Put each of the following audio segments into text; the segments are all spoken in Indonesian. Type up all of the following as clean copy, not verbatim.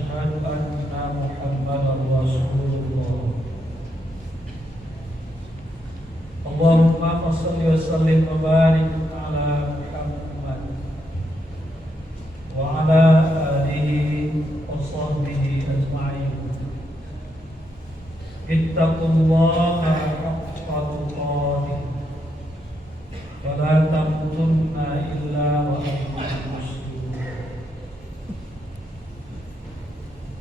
أشهد أن محمدا رسول الله. اللهم صل وسلم وبارك على محمد وعلى آله وصحبه أجمعين. اتقوا الله حق تقاته ولا تموتن إلا وأنتم مسلمون.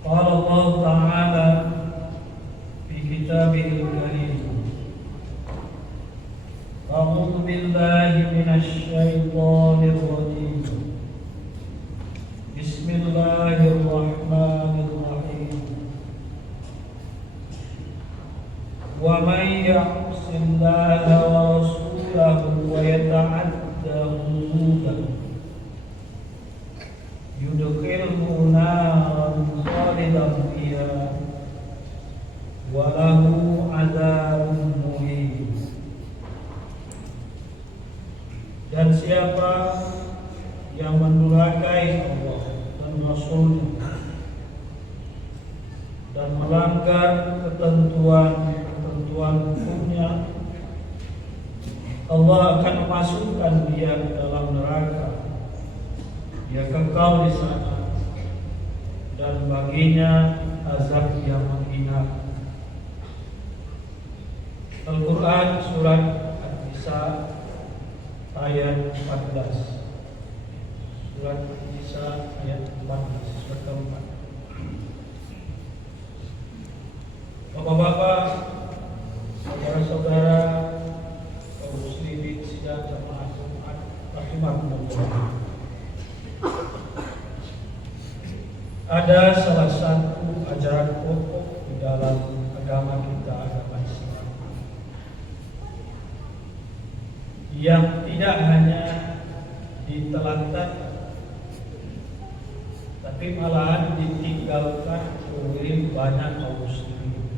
قال الله تعالى في كتابه الكريم: أعوذ بالله من الشيطان الرجيم. بسم الله الرحمن الرحيم. ومن يعص الله ورسوله ويتعد حدوده يدخله نارا خالدا فيها وله عذاب muhin. Dan siapa yang mendurhakai Allah dan Rasul-Nya dan melanggar ketentuan hukumnya, Allah akan memasukkan dia ke dalam neraka. Dia kekal di sana dan baginya azab yang menghina. Al-Quran surat An-Nisa ayat 14. Surat An-Nisa ayat 14, surat keempat. Bapak-bapak, saudara-saudara, kaum muslimin sidang jamaah Jumat rahimakumullah. Ada salah satu ajaran pokok di dalam agama kita, agama Islam, yang tidak hanya ditelantarkan, tapi malahan ditinggalkan oleh banyak kaum muslimin,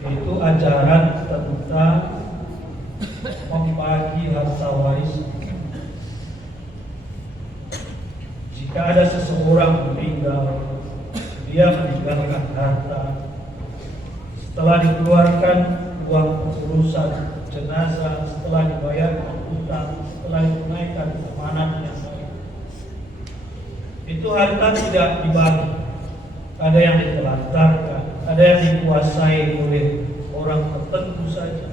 yaitu ajaran tentang membagi harta waris. Jika ada seseorang meninggal, dia meninggalkan harta. Setelah dikeluarkan uang urusan jenazah, setelah dibayar utang, setelah ditunaikan amanat yang baik, itu harta tidak dibagi. Ada yang ditelantarkan, ada yang dikuasai oleh orang tertentu saja.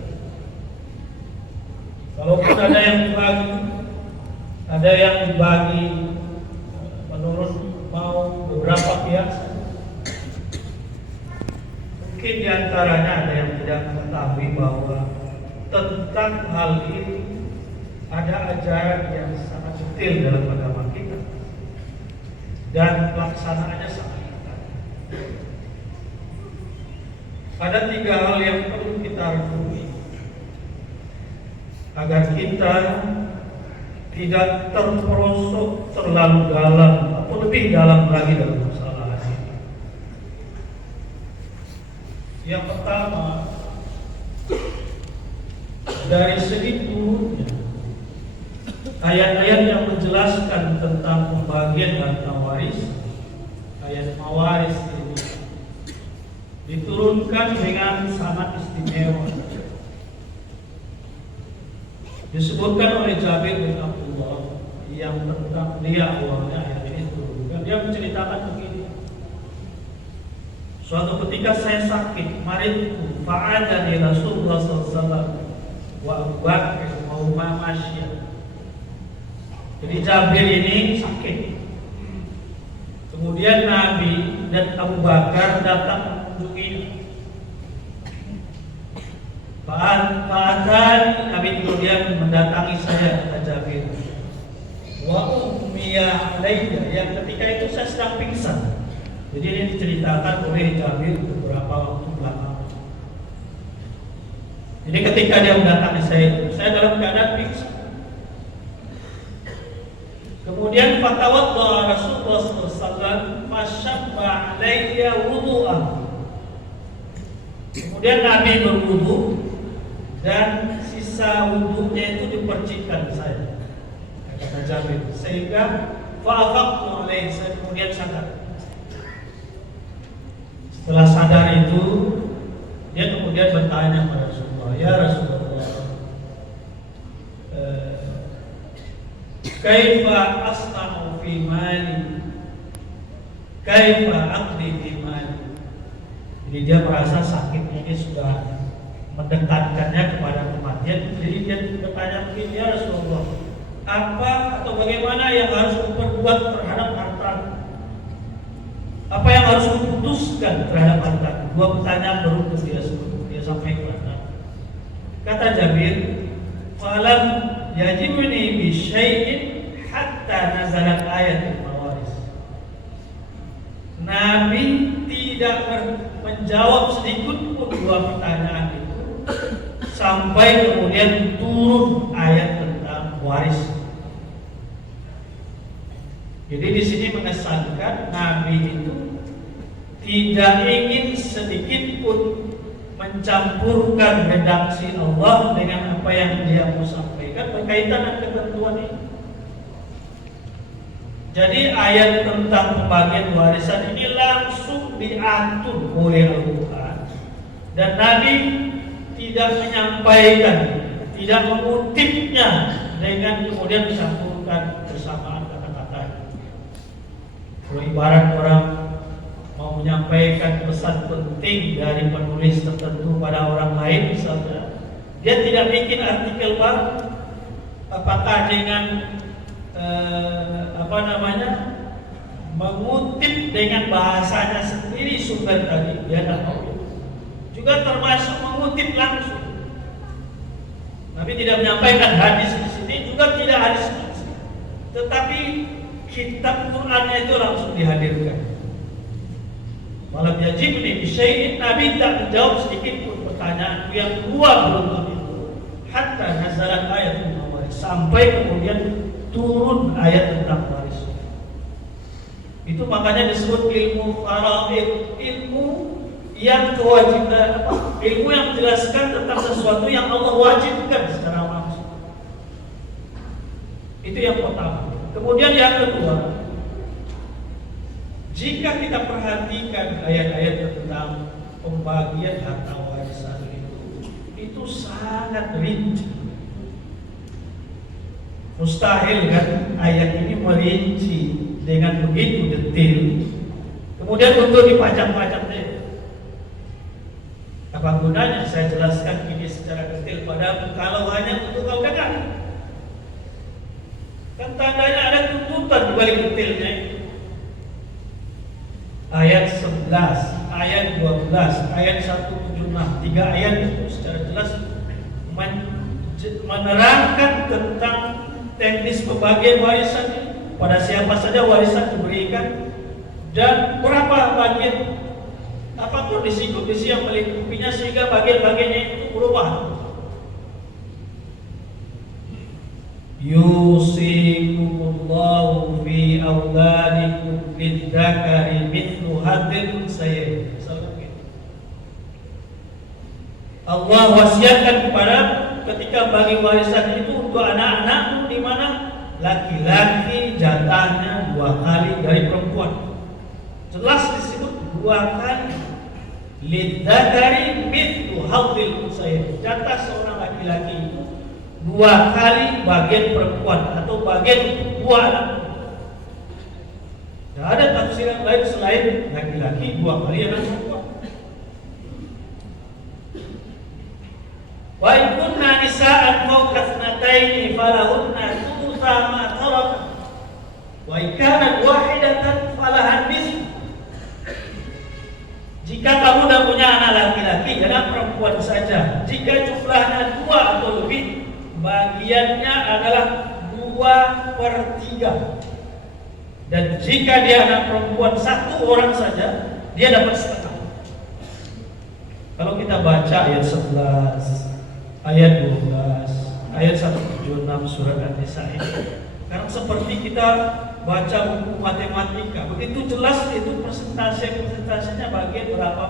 Kalaupun ada yang dibagi, ada yang dibagi menurut mau beberapa pihak. Mungkin diantaranya ada yang tidak mengetahui bahwa tentang hal ini ada ajaran yang sangat detail dalam agama kita dan pelaksanaannya sangat ketat. Ada 3 hal yang perlu kita renungi agar kita tidak terperosok terlalu dalam atau lebih dalam lagi dalam masalah ini. Yang pertama, dari segi turunnya ayat-ayat yang menjelaskan tentang pembagian harta waris, ayat mawaris ini diturunkan dengan sangat istimewa. Disebutkan oleh Jabir bin Abdullah yang tentang dia awalnya ayat ini turunkan. Dia menceritakan begini: suatu ketika saya sakit, maridku, fa'adani Rasulullah SAW wa Abu Bakr wa Umayyah. Jadi Jabir ini sakit. Kemudian Nabi dan Abu Bakar datang mengunjunginya. Fa'adhan, Nabi kemudian mendatangi saya, kata Jabir. Wa ummiya alayya, yang ketika itu saya sedang pingsan. Jadi ini diceritakan oleh Jabir beberapa waktu belakang. Jadi ketika dia mendatangi saya dalam keadaan pingsan. Kemudian fatawadda Rasulullah SAW fasyabba alayya wudu'ah. Kemudian Nabi berwudu dan sisa wudunya itu dipercikkan saya, kata Jabir, sehingga fa'afaqtu alaihi wasallam kemudian sadar. Setelah sadar itu, dia kemudian bertanya kepada Rasulullah, "Ya Rasulullah, kaifa asna'u fi mali? Kaifa aqdi fi mali?" Jadi dia merasa sakitnya ini sudah mendekatkannya kepada kematian. Jadi dia bertanya begini, "Ya Rasulullah, apa atau bagaimana yang harus kuperbuat terhadap harta? Apa yang harus kuputuskan terhadap harta?" Dua pertanyaan beruntun dia sampaikan. Kata Jabir, "Falam yajibni bi syai'in hatta nazalat ayatul mawaris." Nabi tidak menjawab sedikit pun dua pertanyaan itu sampai kemudian turun ayat tentang waris. Jadi di sini mengesankan Nabi itu tidak ingin sedikit pun mencampurkan redaksi Allah dengan apa yang dia mau sampaikan berkaitan dengan ketentuan ini. Jadi ayat tentang pembagian warisan ini langsung diatur oleh Al-Quran, dan Nabi tidak menyampaikan, tidak mengutipnya dengan kemudian dicampurkan bersamaan kata-kata. Kalau ibarat orang mau menyampaikan pesan penting dari penulis tertentu pada orang lain misalnya, dia tidak bikin artikel baru, apakah dengan mengutip dengan bahasanya sendiri sumber tadi, dia tidak mau. Juga termasuk mengutip langsung. Nabi tidak menyampaikan hadis di sini, juga tidak hadis di sini, tetapi kitab Qur'annya itu langsung dihadirkan. Malam yajibni bi syai'in, Nabi tak menjawab sedikit pun pertanyaan yang dua beruntun itu, hatta nazalat ayatul mawaris, sampai kemudian turun ayat tentang waris. Itu makanya disebut ilmu faraid, ilmu yang kewajiban, ilmu yang menjelaskan tentang sesuatu yang Allah wajibkan secara langsung. Itu yang pertama. Kemudian yang kedua, jika kita perhatikan ayat-ayat tentang pembagian harta warisan itu sangat rinci. Mustahil kan ayat ini merinci dengan begitu detail, kemudian untuk dipajang-pajang deh. Apa gunanya saya jelaskan ini secara detail padahal kalau hanya untuk kau dengar? Kan tandanya ada tuntutan di balik detailnya itu. Ayat 11, ayat 12, ayat 176, 3 ayat itu secara jelas menerangkan tentang teknis pembagian warisan ini, pada siapa saja warisan diberikan dan berapa bagian, apa kondisi-kondisi yang melingkupinya sehingga bagian-bagiannya itu berubah. Yusikumullahu fi auladikum lidzakari mithlu hadzil unsayyain. Allah wasiatkan kepada ketika bagi warisan itu untuk anak-anak, di mana laki-laki jatahnya 2 kali dari perempuan. Jelas disebut 2 kali. Lidzakari mithlu hadzil unsayyain. Jatah seorang laki-laki itu 2 kali bagian perempuan atau bagian 2 anak. Tidak ada tafsiran lain selain laki-laki 2 kali anak perempuan. Wa in kunna nisa'an fawqa ithnataini falahunna thulutha ma taraka wa in kanat wahidatan falaha nisfu. Jika kamu dah punya anak laki-laki, jangan perempuan saja. Jika jumlahnya 2 atau lebih, bagiannya adalah 2/3. Dan jika dia anak perempuan 1 orang saja, dia dapat setengah. Kalau kita baca ayat 11, ayat 12, ayat 176 surat An-Nisa ini, karena seperti kita baca buku matematika, begitu jelas itu persentase-persentasinya bagian berapa.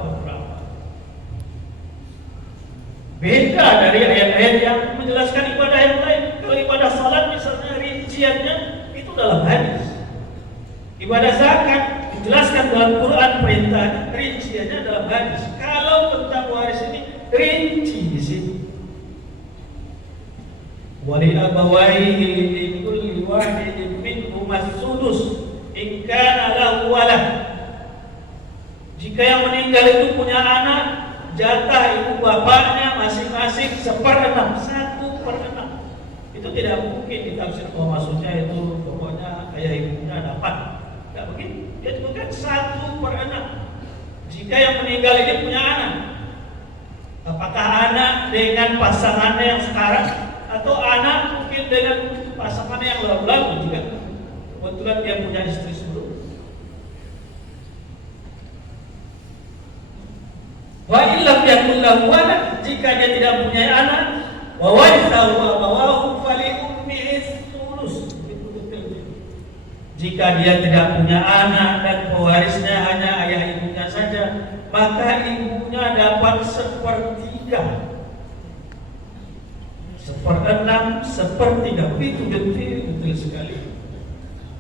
Beda dari ayat-ayat yang menjelaskan ibadah yang lain. Kalau ibadah salat misalnya rinciannya itu dalam hadis. Ibadah zakat dijelaskan dalam Quran perintah, rinciannya dalam hadis. Kalau tentang waris ini rinci di sini. Wali abawaihi likulli wahidin minhum as-sudus in kana lahu walad. Jika yang meninggal itu punya anak, jatah ibu bapaknya masing-masing 1/6, 1/6. Itu tidak mungkin ditafsir bahwa maksudnya itu pokoknya ayah ibunya dapat. Tidak begitu. Dia sebutkan 1/6. Jika yang meninggal ini punya anak, apakah anak dengan pasangannya yang sekarang atau anak mungkin dengan pasangannya yang lalu-lalu juga kebetulan dia punya istri sebelum. Wa illam yakul lahu walad, jika dia tidak punya anak, wa warithahu abawahu fali ummihi thuluth. Jika dia tidak punya anak dan pewarisnya hanya ayah ibunya saja, maka ibunya dapat 1/3. 1/6, 1/3. Itu betul sekali.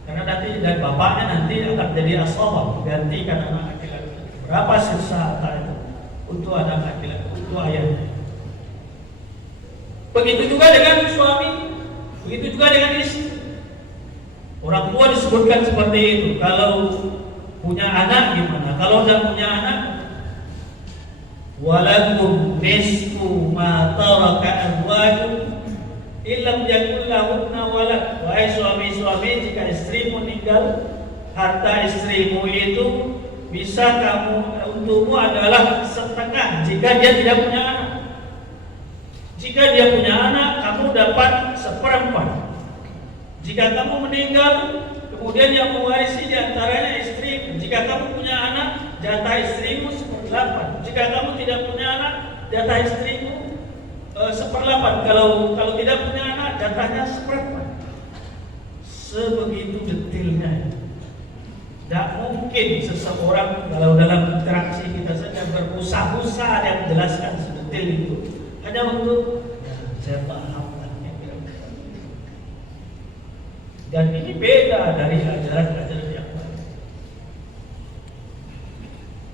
Karena nanti dan bapaknya nanti akan jadi asabah, gantikan anak laki-laki. Berapa sisa harta itu untuk anak laki-laki, untuk ayahnya. Begitu juga dengan suami, begitu juga dengan istri. Orang tua disebutkan seperti itu. Kalau punya anak gimana? Kalau tidak punya anak, walakum nisfu ma taraka azwajum illam yakul lahunna walad. Wahai suami-suami, jika istrimu meninggal, harta istrimu itu bisa kamu untukmu adalah setengah jika dia tidak punya anak. Jika dia punya anak, kamu dapat 1/4. Jika kamu meninggal, kemudian yang mewarisi diantaranya istri. Jika kamu punya anak, jatah istrimu 1/8. Jika kamu tidak punya anak, jatah istrimu 1/8. Kalau tidak punya anak, jatahnya 1/4. Sebegitu detailnya. Tidak mungkin seseorang kalau dalam interaksi kita saja berusaha-usaha yang menjelaskan sedetail itu. Hanya untuk saya paham. Dan ini beda dari ajaran-ajaran yang lain.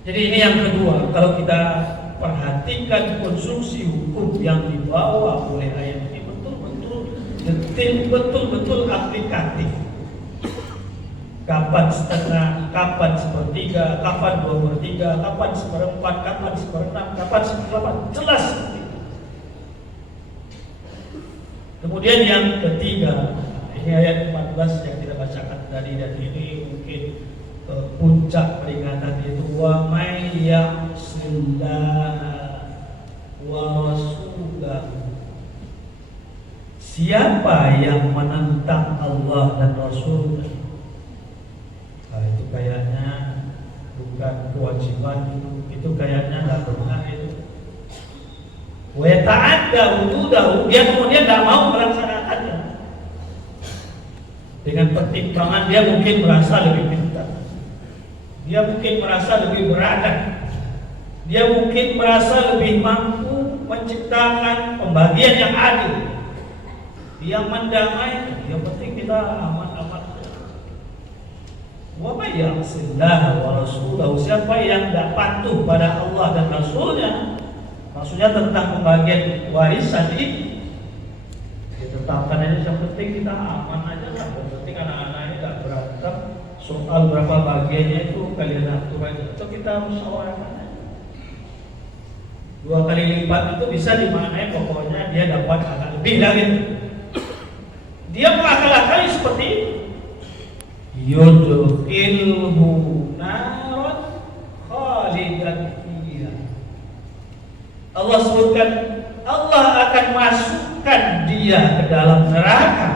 Jadi ini yang kedua, kalau kita perhatikan konstruksi hukum yang dibawa oleh ayat ini betul-betul detail, betul-betul aplikatif. Kapan setengah, kapan 1/3, kapan 2/3, kapan 1/4, kapan 1/6, kapan 1/8, jelas. Kemudian yang ketiga, ini ayat 14 yang kita bacakan tadi, dan ini mungkin puncak peringatan itu, wa may ya'sillaha wa rasulahu. Siapa yang menentang Allah dan Rasulnya? Nah, itu kayaknya bukan kewajiban itu kayaknya tidak benar itu. Wa ta'adda hududahu, dia kemudian tidak mau melaksanakannya. Dengan pertimbangan dia mungkin merasa lebih pintar, dia mungkin merasa lebih beradab, dia mungkin merasa lebih mampu menciptakan pembagian yang adil, yang mendamai. Yang penting kita aman-aman. Wa may ya'sillaha wa rasulahu, siapa yang tidak patuh pada Allah dan Rasulnya, maksudnya tentang pembagian warisan ini, ditetapkan aja. Yang penting kita aman aja lah. Yang penting anak-anaknya tidak berantem soal berapa bagiannya, itu kalian atur aja atau kita musyawarahkan aja. 2 kali lipat itu bisa dimaknai pokoknya dia dapat agak lebih lagi. Dia mengakal-akali seperti itu. Yudkhilhu naran khalidan fiha. Allah sebutkan Allah akan masukkan dia ke dalam neraka,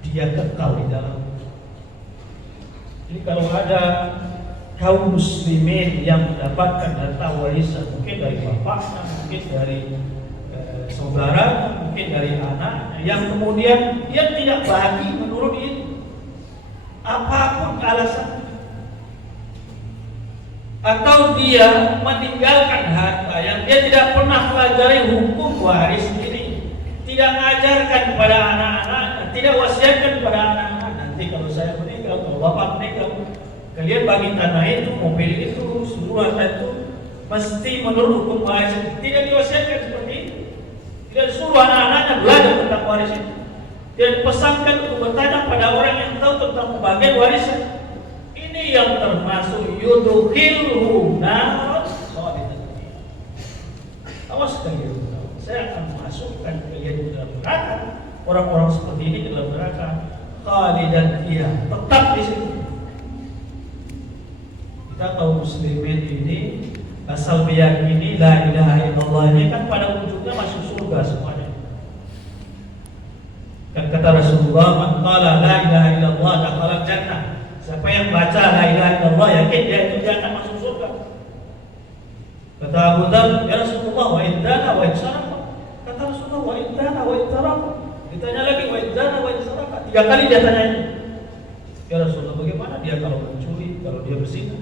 dia kekal di dalam. Jadi kalau ada kaum muslimin yang mendapatkan harta warisan, mungkin dari bapaknya, mungkin dari saudara, mungkin dari anak, yang kemudian dia tidak bagi menurut itu, apapun alasan, atau dia meninggalkan harta yang dia tidak pernah pelajari hukum waris ini, tidak mengajarkan kepada anak-anak, tidak wasiatkan kepada anak-anak, nanti kalau saya meninggal kalau bapak meninggal, kalian bagi tanah itu, mobil itu, semua harta itu mesti menurut hukum warisan. Tidak diwasiatkan seperti itu. Tidak disuruh anak-anaknya belajar tentang warisan. Tidak dipesankan untuk bertanya pada orang yang tahu tentang pembagian warisan. Ini yang termasuk yudkhilhu nar khalidan fiha. Awas kalian, saya akan masukkan kalian ke dalam neraka. Orang-orang seperti ini ke dalam neraka khalidan fiha, tetap di situ. Kita tahu muslimin ini asal meyakini la ilaha illallah ini kan pada ujungnya masuk surga semuanya. Dan kata Rasulullah, man qala la ilaha illallah dakhala jannah. Siapa yang baca la ilaha illallah yakin dia itu dia akan masuk surga. Kata Abu Dzar, ya Rasulullah, wa iddana wa insarafa. Kata Rasulullah, wa iddana wa insarafa. Ditanya lagi, wa iddana wa insarafa. 3 kali dia tanya ini. Ya Rasulullah, bagaimana dia kalau mencuri, kalau dia berzina?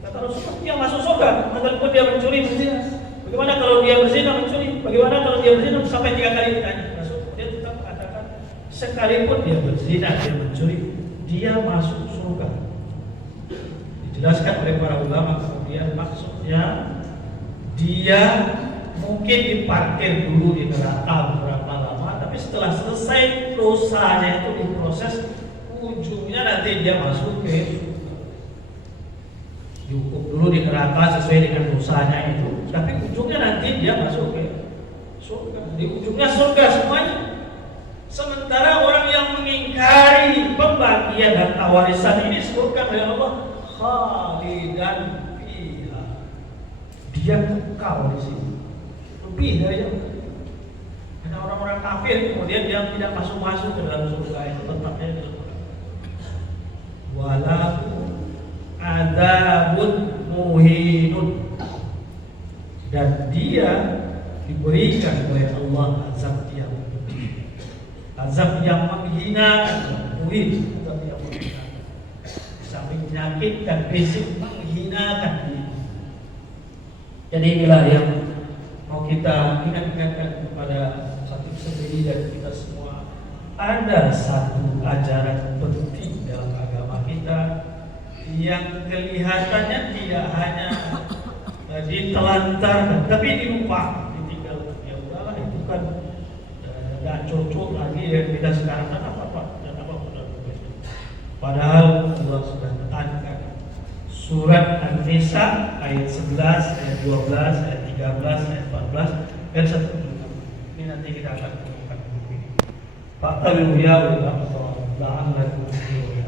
Kata Rasulullah, dia masuk surga, walaupun dia mencuri, berzina. Bagaimana kalau dia berzina, mencuri? Bagaimana kalau dia berzina? Sampai 3 kali ditanya. Rasulullah dia tetap mengatakan, sekalipun dia berzina, dia mencuri, dia masuk surga. Dijelaskan oleh para ulama kemudian maksudnya dia mungkin diparkir dulu di neraka beberapa lama, tapi setelah selesai dosanya itu diproses, ujungnya nanti dia masuk ke surga. Dihukum dulu di neraka sesuai dengan dosanya itu, tapi ujungnya nanti dia masuk ke surga. Di ujungnya surga semuanya. Sementara orang yang mengingkari pembagian harta warisan ini disebutkan oleh Allah khalidan fiha. Dia kekal di sini. Lebih dari itu. Ada orang-orang kafir kemudian dia tidak masuk ke dalam surga itu, tetapnya di surga. Walahu adzabun muhinun. Dan dia diberikan oleh Allah azab yang menghinakan, azab yang menghinakan. Samping menyakitkan fisik, menghinakan diri. Jadi inilah yang mau kita ingatkan kepada satu sendiri dan kita semua. Ada satu ajaran penting dalam agama kita yang kelihatannya tidak hanya ditelantarkan, tapi dilupakan, ditinggalkan. Ya udahlah, itu kan tidak cocok lagi yang kita sekarang dan apa padahal Allah sudah tekankan. Surat An-Nisa ayat 11, ayat 12, ayat 13, ayat 14 dan seterusnya. Ini nanti kita akan menemukan buku ini. Fa'tabiru ya ulil absar la'allakum tuflihun.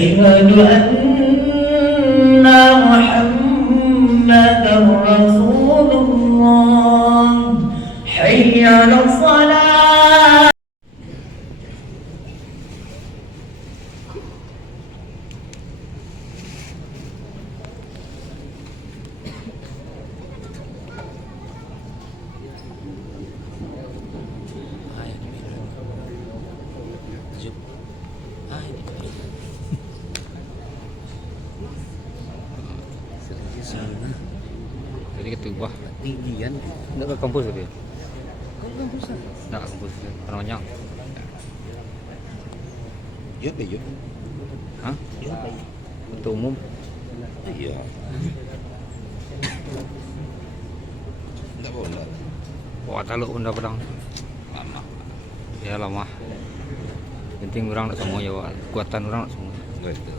أشهد أن محمدا رسول الله حي على الصلاة. Jadi ketua tinggian enggak ke kampus tadi. Kampus. Enggak kampus. Namanya. Yuk deh yuk. Hah? Ketua umum. Iya. Enggak boleh. Wah, taluk benda pedang. Lama. Ya lama. Penting orang nak semua ya, kekuatan orang nak semua. Betul.